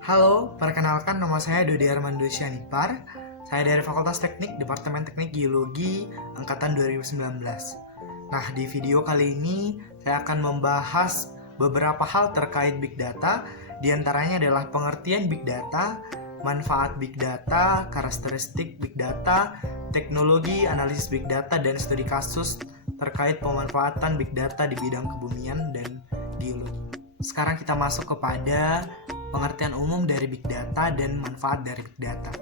Halo, perkenalkan nama saya Dodi Armando Syanipar. Saya dari Fakultas Teknik, Departemen Teknik Geologi, Angkatan 2019. Nah, di video kali ini saya akan membahas beberapa hal terkait Big Data. Di antaranya adalah pengertian Big Data, manfaat Big Data, karakteristik Big Data, teknologi analisis Big Data, dan studi kasus terkait pemanfaatan Big Data di bidang kebumian dan geologi. Sekarang kita masuk kepada pengertian umum dari Big Data dan manfaat dari Big Data.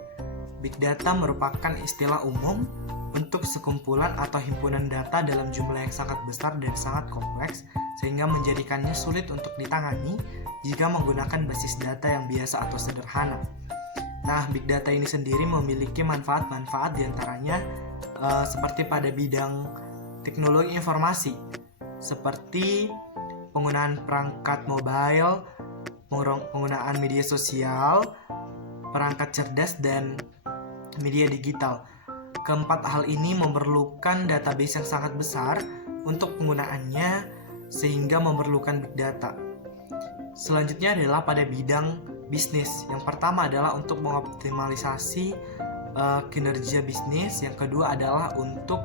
Big Data merupakan istilah umum untuk sekumpulan atau himpunan data dalam jumlah yang sangat besar dan sangat kompleks, sehingga menjadikannya sulit untuk ditangani jika menggunakan basis data yang biasa atau sederhana. Nah, Big Data ini sendiri memiliki manfaat-manfaat diantaranya seperti pada bidang teknologi informasi, seperti penggunaan perangkat mobile, penggunaan media sosial, perangkat cerdas, dan media digital. Keempat hal ini memerlukan database yang sangat besar untuk penggunaannya, sehingga memerlukan Big Data. Selanjutnya adalah pada bidang bisnis. Yang pertama adalah untuk mengoptimalisasi kinerja bisnis. Yang kedua adalah untuk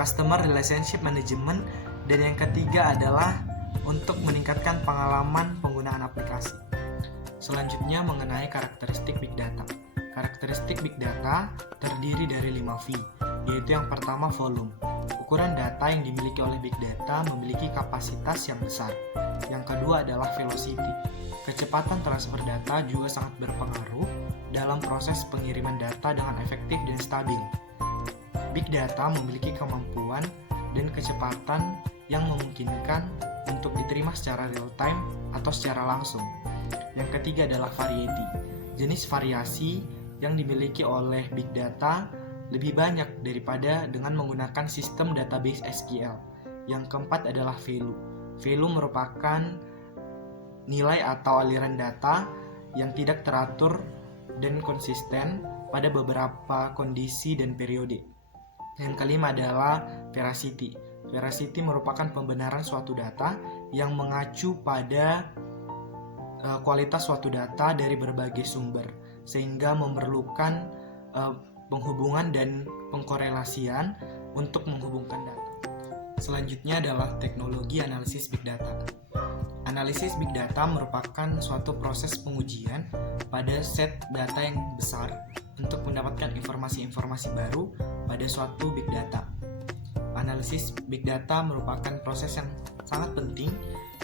customer relationship management. Dan yang ketiga adalah untuk meningkatkan pengalaman penggunaan aplikasi. Selanjutnya mengenai karakteristik Big Data. Karakteristik Big Data terdiri dari 5 V, yaitu yang pertama volume. Ukuran data yang dimiliki oleh Big Data memiliki kapasitas yang besar. Yang kedua adalah velocity. Kecepatan transfer data juga sangat berpengaruh dalam proses pengiriman data dengan efektif dan stabil. Big Data memiliki kemampuan dan kecepatan yang memungkinkan untuk diterima secara real time atau secara langsung. Yang ketiga adalah variety. Jenis variasi yang dimiliki oleh Big Data lebih banyak daripada dengan menggunakan sistem database SQL. Yang keempat adalah value. Value merupakan nilai atau aliran data yang tidak teratur dan konsisten pada beberapa kondisi dan periode. Yang kelima adalah veracity. Veracity merupakan pembenaran suatu data yang mengacu pada kualitas suatu data dari berbagai sumber, sehingga memerlukan penghubungan dan pengkorelasian untuk menghubungkan data. Selanjutnya adalah teknologi analisis Big Data. Analisis Big Data merupakan suatu proses pengujian pada set data yang besar untuk mendapatkan informasi-informasi baru pada suatu Big Data. Analisis Big Data merupakan proses yang sangat penting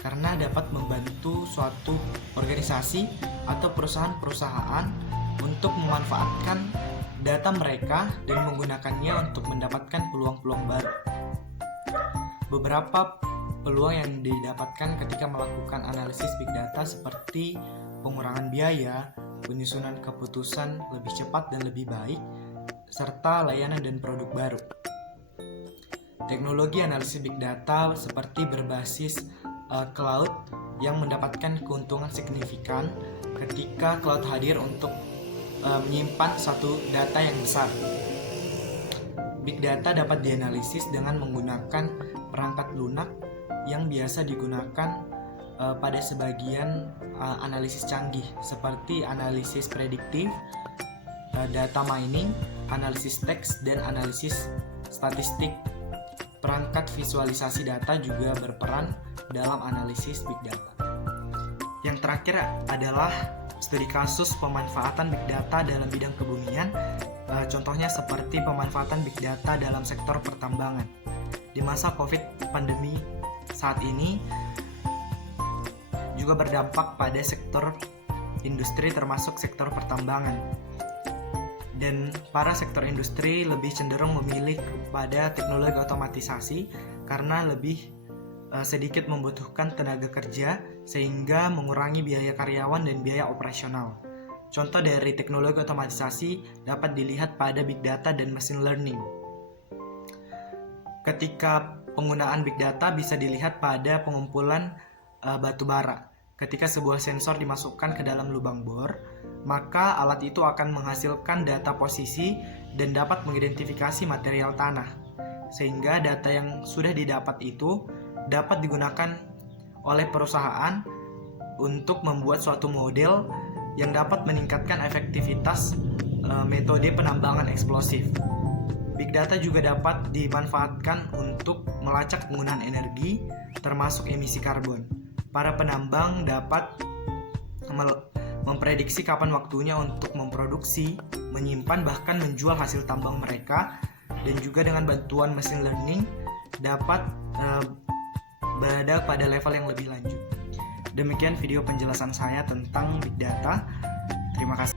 karena dapat membantu suatu organisasi atau perusahaan-perusahaan untuk memanfaatkan data mereka dan menggunakannya untuk mendapatkan peluang-peluang baru. Beberapa peluang yang didapatkan ketika melakukan analisis Big Data seperti pengurangan biaya, penyusunan keputusan lebih cepat dan lebih baik, serta layanan dan produk baru. Teknologi analisis Big Data seperti berbasis cloud yang mendapatkan keuntungan signifikan ketika cloud hadir untuk menyimpan satu data yang besar. Big Data dapat dianalisis dengan menggunakan perangkat lunak yang biasa digunakan pada sebagian analisis canggih seperti analisis prediktif, data mining, analisis teks, dan analisis statistik. Perangkat visualisasi data juga berperan dalam analisis Big Data. Yang terakhir adalah studi kasus pemanfaatan Big Data dalam bidang kebumian. Contohnya seperti pemanfaatan Big Data dalam sektor pertambangan. Di masa COVID pandemi saat ini juga berdampak pada sektor industri termasuk sektor pertambangan. Dan para sektor industri lebih cenderung memilih kepada teknologi otomatisasi karena lebih sedikit membutuhkan tenaga kerja sehingga mengurangi biaya karyawan dan biaya operasional. Contoh dari teknologi otomatisasi dapat dilihat pada Big Data dan Machine Learning. Ketika penggunaan Big Data bisa dilihat pada pengumpulan batu bara. Ketika sebuah sensor dimasukkan ke dalam lubang bor, maka alat itu akan menghasilkan data posisi dan dapat mengidentifikasi material tanah. Sehingga data yang sudah didapat itu dapat digunakan oleh perusahaan untuk membuat suatu model yang dapat meningkatkan efektivitas metode penambangan eksplosif. Big data juga dapat dimanfaatkan untuk melacak penggunaan energi, termasuk emisi karbon. Para penambang dapat memprediksi kapan waktunya untuk memproduksi, menyimpan, bahkan menjual hasil tambang mereka, dan juga dengan bantuan machine learning dapat berada pada level yang lebih lanjut. Demikian video penjelasan saya tentang Big Data. Terima kasih.